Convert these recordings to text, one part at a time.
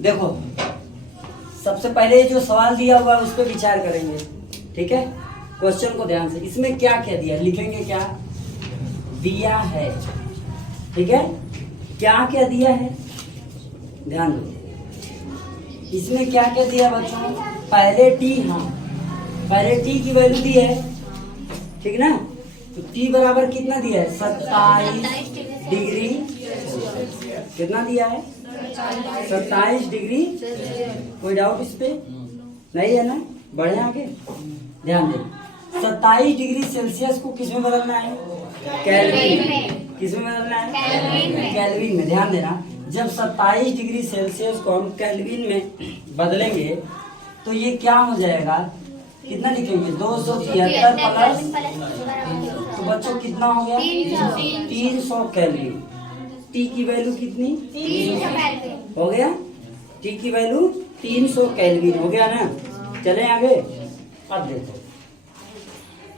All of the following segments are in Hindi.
देखो सबसे पहले जो सवाल दिया हुआ है उस पर विचार करेंगे, ठीक है। क्वेश्चन को ध्यान से, इसमें क्या क्या दिया लिखेंगे, क्या दिया है, ठीक है। क्या क्या दिया है ध्यान दो, इसमें क्या क्या दिया बच्चों। पहले टी, हाँ पहले टी की वैल्यू दी है, ठीक ना। तो टी बराबर कितना दिया है, 27 डिग्री। कितना दिया है, 27 डिग्री। कोई डाउट इस पे नहीं है ना, बढ़े आगे ध्यान दें। 27 डिग्री सेल्सियस को किस में बदलना है, केल्विन में। किस में बदलना है, केल्विन में। ध्यान देना, जब 27 डिग्री सेल्सियस को हम केल्विन में बदलेंगे तो ये क्या हो जाएगा, कितना लिखेंगे, 273 प्लस, तो बच्चों कितना हो गया, 300 केल्विन। टी की वैल्यू कितनी, 300 हो गया। टी की वैल्यू 300 केल्विन हो गया ना। चले आगे। अब देखो,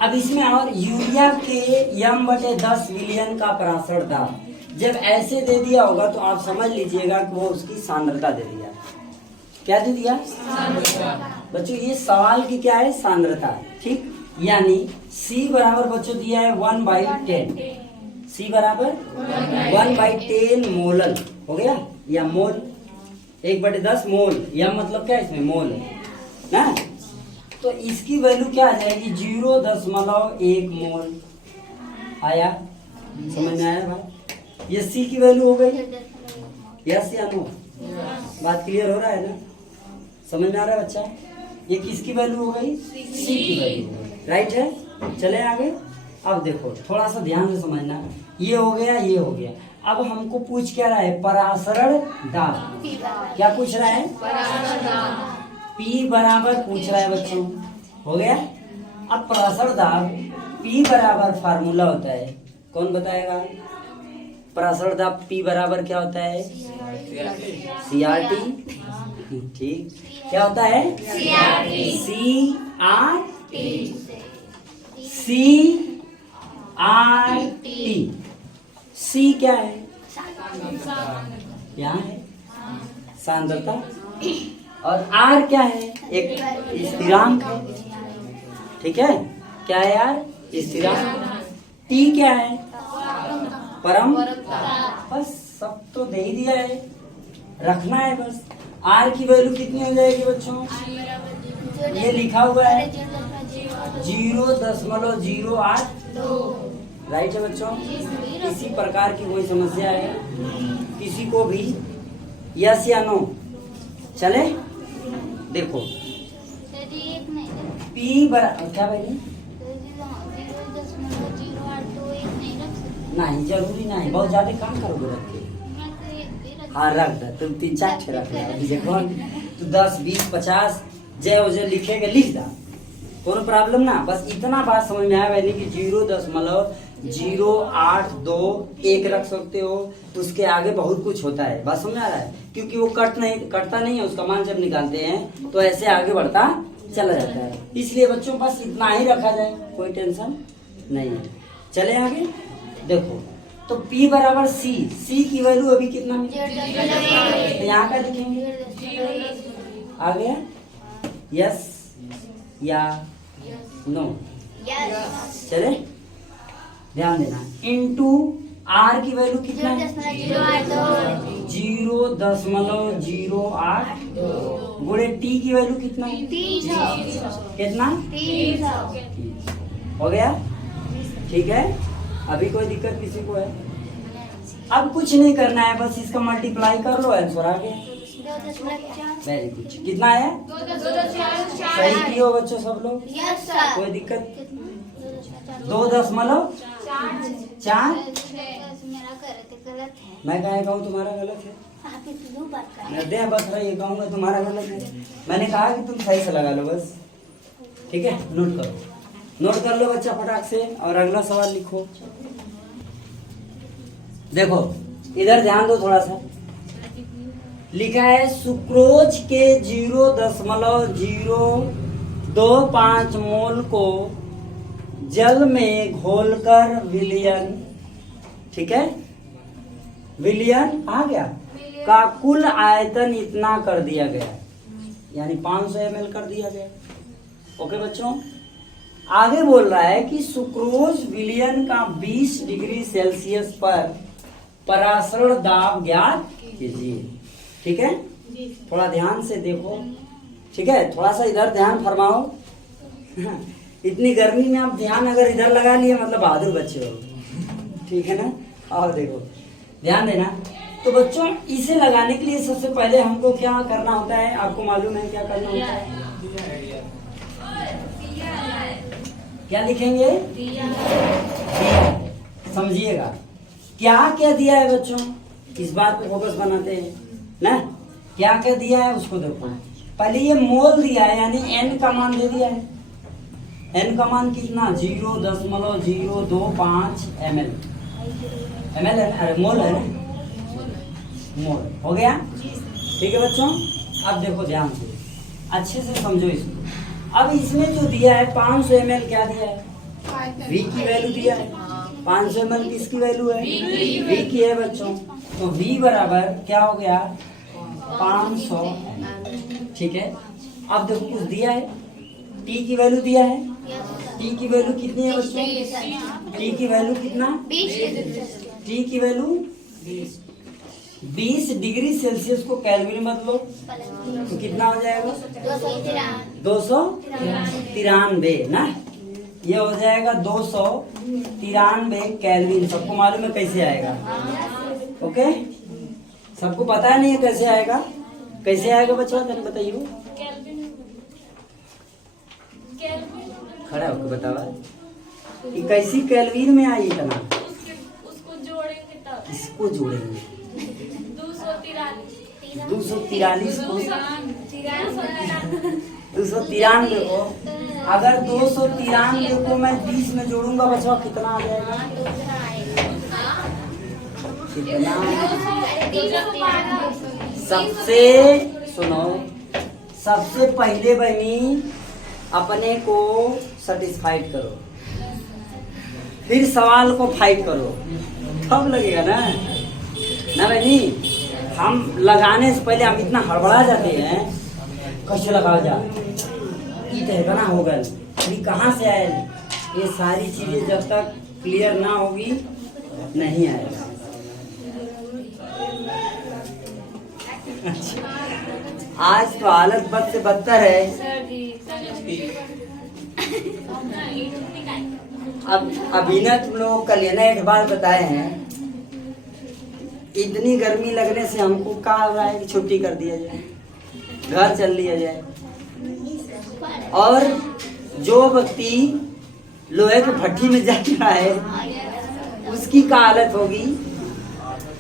अब इसमें और यूरिया के m/10 विलियन का पराशर दाब जब ऐसे दे दिया होगा तो आप समझ लीजिएगा कि वो उसकी सांद्रता दे दिया। क्या दे दिया, बच्चों ये सवाल की क्या है, सांद्रता, ठीक। यानी C बराबर बच्चों दिया है 1/10, C बराबर 1/10 मोलल हो गया, या मोल 1/10 मोल, या मतलब क्या इसमें मोल ना। तो इसकी वैल्यू क्या आ जाएगी, 0.1 मोल आया। समझ में आया भाई, ये C की वैल्यू हो गई, यस या नो, बात क्लियर हो रहा है ना, समझ में आ रहा है बच्चा। ये किसकी वैल्यू हो गई, C की वैल्यू, राइट है। चले आगे। अब देखो थोड़ा सा ध्यान से समझना, ये हो गया, ये हो गया। अब हमको पूछ क्या रहा है, परासरण दाब। क्या पूछ रहा है, P बराबर पूछ रहा है बच्चों, हो गया। अब परासरण दाब P बराबर फार्मूला होता है, कौन बताएगा। परासरण दाब P बराबर क्या होता है, CRT, ठीक। क्या होता है, CRT। C क्या है, क्या है, सांद्रता, और R क्या है, एक स्थिरांक है, ठीक है। क्या है यार, स्थिरांक। T क्या है, परम। बस सब तो दे ही दिया है, रखना है बस। R की वैल्यू कितनी हो जाएगी बच्चों, ये लिखा हुआ है 0.08, राइट है बच्चों। किसी प्रकार की कोई समस्या है किसी को भी, यस या नो। चले देखो, P बराबर क्या भाई, नहीं जरूरी नहीं, बहुत ज्यादा काम करोगे रख के, हाँ रख दे, तुम 3-4 ठे रख देखो, तू 10, 20, 50 जय लिखेगा, लिख दा, कोनो प्रॉब्लम ना। बस इतना बात समझ में आया मैंने कि 0.082 रख सकते हो, उसके आगे बहुत कुछ होता है, बात समझ आ रहा है। क्योंकि वो कटता नहीं है, उसका मान जब निकालते हैं तो ऐसे आगे बढ़ता चला जाता है, इसलिए बच्चों पास इतना ही रखा जाए, कोई टेंशन नहीं है। चले आगे देखो, तो P बराबर C की वैल्यू अभी कितना है, तो यहाँ का लिखेंगे, आ गया, यस या नो। चले ध्यान देना, इनटू R की वैल्यू कितना है, 0.08, गुणे T की वैल्यू कितना है, कितना, 30 हो गया, ठीक है। अभी कोई दिक्कत किसी को है, अब कुछ नहीं करना है, बस इसका मल्टीप्लाई कर लो, आंसर आ गया। वेरी गुड, कितना है, 2.4 सही किए हो बच्चों सब लोग, कोई दिक्कत, 2.4। मैं कहा कहूँ तुम्हारा गलत है, मैं दे बस रही कहूँगा तुम्हारा गलत है, मैंने कहा कि तुम सही से लगा लो बस, ठीक है। नोट करो, नोट कर लो बच्चा फटाक से, और अगला सवाल लिखो। देखो इधर ध्यान दो थोड़ा सा, लिखा है सुक्रोज के 0.025 मोल को जल में घोलकर विलयन, ठीक है, विलयन आ गया, का कुल आयतन इतना कर दिया गया, यानी 500 ml कर दिया गया। ओके बच्चों, आगे बोल रहा है कि सुक्रोज विलयन का 20 डिग्री सेल्सियस पर परासरण दाब ज्ञात कीजिए। ठीक है, थोड़ा ध्यान से देखो। ठीक है, थोड़ा सा इधर ध्यान फरमाओ। इतनी गर्मी में आप ध्यान अगर इधर लगा लिए मतलब बहादुर बच्चे हो। ठीक है ना, और देखो ध्यान देना। तो बच्चों इसे लगाने के लिए सबसे पहले हमको क्या करना होता है, आपको मालूम है क्या करना होता है? क्या लिखेंगे? समझिएगा क्या क्या दिया है बच्चों, इस बात पे फोकस बनाते हैं ना। क्या क्या दिया है उसको देखो। पहले ये मोल दिया है, यानी n का मान दे दिया है। n का मान कितना? 0.025 ml। ml है, अरे मोल है ना, मोल हो गया। ठीक है बच्चों, अब देखो ध्यान से, अच्छे से समझो इसको। अब इसमें जो दिया है 500 ml, क्या दिया है? v की वैल्यू दिया है। 500 ml किसकी वैल्यू है? v की है बच्चों। तो v बराबर क्या हो गया? 500 ml। ठीक है, अब देखो कुछ दिया है, t की वैल्यू दिया है। t की वैल्यू कितनी है बच्चों? t की वैल्यू कितना? t की वैल्यू 20 डिग्री सेल्सियस को केल्विन मत लो तो कितना हो जाएगा? 293 ना। ये हो जाएगा 293 केल्विन। सबको मालूम है कैसे आएगा? ओके, सबको पता है नहीं है कैसे आएगा? कैसे आएगा बच्चों, जरा बताइए। खड़ा होकर बतावा कि कैसी केल्विन में आई इतना। उसको जोड़ेंगे तब। किसको जोड़ेंगे? 243 को 293 को। अगर 293 को मैं 20 में जोड़ूंगा बच्चों कितना आ जाएगा? कितना? सबसे सुनो, सबसे पहले बनी अपने को सेटिस्फाइड करो, फिर सवाल को फाइट करो, तब लगेगा ना बहनी। हम लगाने से पहले हम इतना हड़बड़ा जाते हैं, कैसे लगा जा ना होगा, फिर कहाँ से आए। ये सारी चीजें जब तक क्लियर ना होगी नहीं आएगा। आज तो हालत बद से बदतर है। अब अभी ना तुम लोग कल ना एक बार बताए हैं, इतनी गर्मी लगने से हमको कहा हो रहा है कि छुट्टी कर दिया जाए, घर चल लिया जाए। और जो व्यक्ति लोहे की भट्टी में जा रहा है उसकी क्या हालत होगी।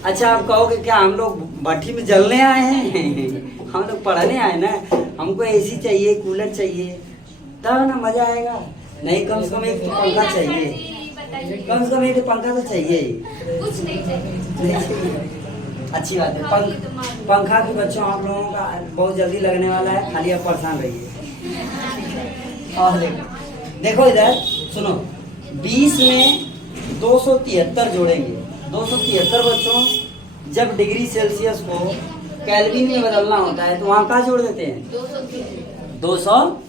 अच्छा आप कहोगे क्या हम लोग भट्टी में जलने आए हैं? हम लोग पढ़ने आए ना, हमको एसी चाहिए, कूलर चाहिए, तब ना मजा आएगा। नहीं, कम से कम एक पंखा चाहिए, कम से कम एक पंखा तो चाहिए। कुछ नहीं चाहिए। अच्छी बात है। पंखा भी बच्चों आप लोगों का बहुत जल्दी लगने वाला है, खाली आप परेशान रहिए। और देखो इधर सुनो, 20 में 273 जोड़ेंगे। 273 बच्चों जब डिग्री सेल्सियस को केल्विन में बदलना होता है तो वहाँ कहाँ जोड़ देते हैं? 200।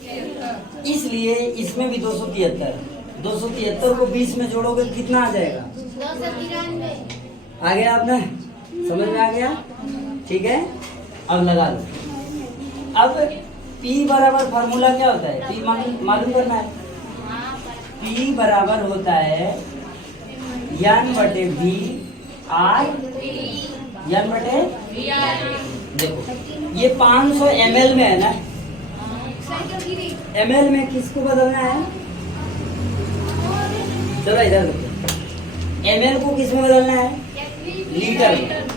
इसलिए इसमें भी 273। 273 को 20 में जोड़ोगे तो कितना आ जाएगा? 293। आ गया आपने, समझ में आ गया? ठीक है, अब लगा लो। अब P बराबर फार्मूला क्या होता है? P मालूम करना है। P बराबर होता है N/V R N/V। देखो ये 500 ml में है ना, ml में किसको बदलना है? चलो इधर देखो, ml को किस में बदलना है? लीटर में।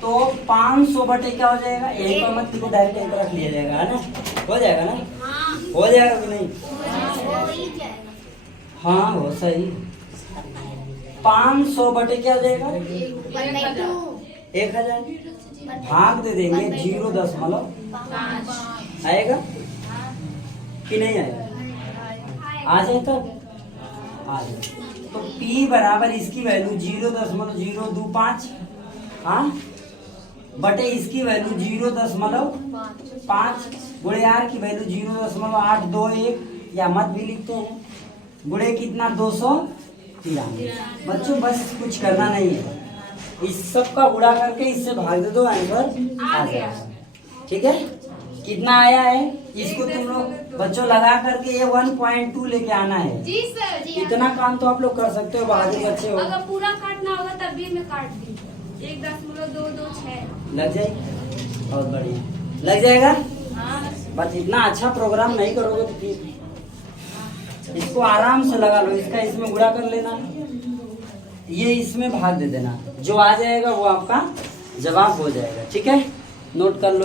तो 500 बटे क्या हो जाएगा? यही पर मत लिखो, डायरेक्ट यहीं पर रख लिया जाएगा, है ना? हो जाएगा ना? हो जाएगा कि नहीं? हाँ वो सही। 500 बटे क्या हो जाएगा? 1000। भाग दे देंगे 0.5 आएगा कि नहीं आएगा? आ जाए तब आ जाए। तो P बराबर इसकी वैल्यू 0.025। हाँ बटे इसकी वैल्यू 0.5 गुणे आर की वैल्यू 0.821 या मत भी लिखते हैं गुणे कितना 293। बच्चों बस कुछ करना नहीं है, इस सब का गुणा करके इससे भाग दे दो, आंसर आ गया। ठीक है, कितना आया है इसको तुम लोग बच्चों लगा करके ये 1.2 लेके आना है। जी सर जी। इतना काम तो आप लोग कर सकते हो, बहादुर बच्चे हो। अगर पूरा काटना होगा तब भी मैं काट दी 1.226 लग जाएगी, बहुत बढ़िया लग जाएगा। हाँ बस इतना अच्छा प्रोग्राम नहीं करोगे तो फिर इसको आराम से लगा लो, इसका इसमें गुणा कर लेना, ये इसमें भाग दे देना, जो आ जाएगा वो आपका जवाब हो जाएगा। ठीक है, नोट कर लो।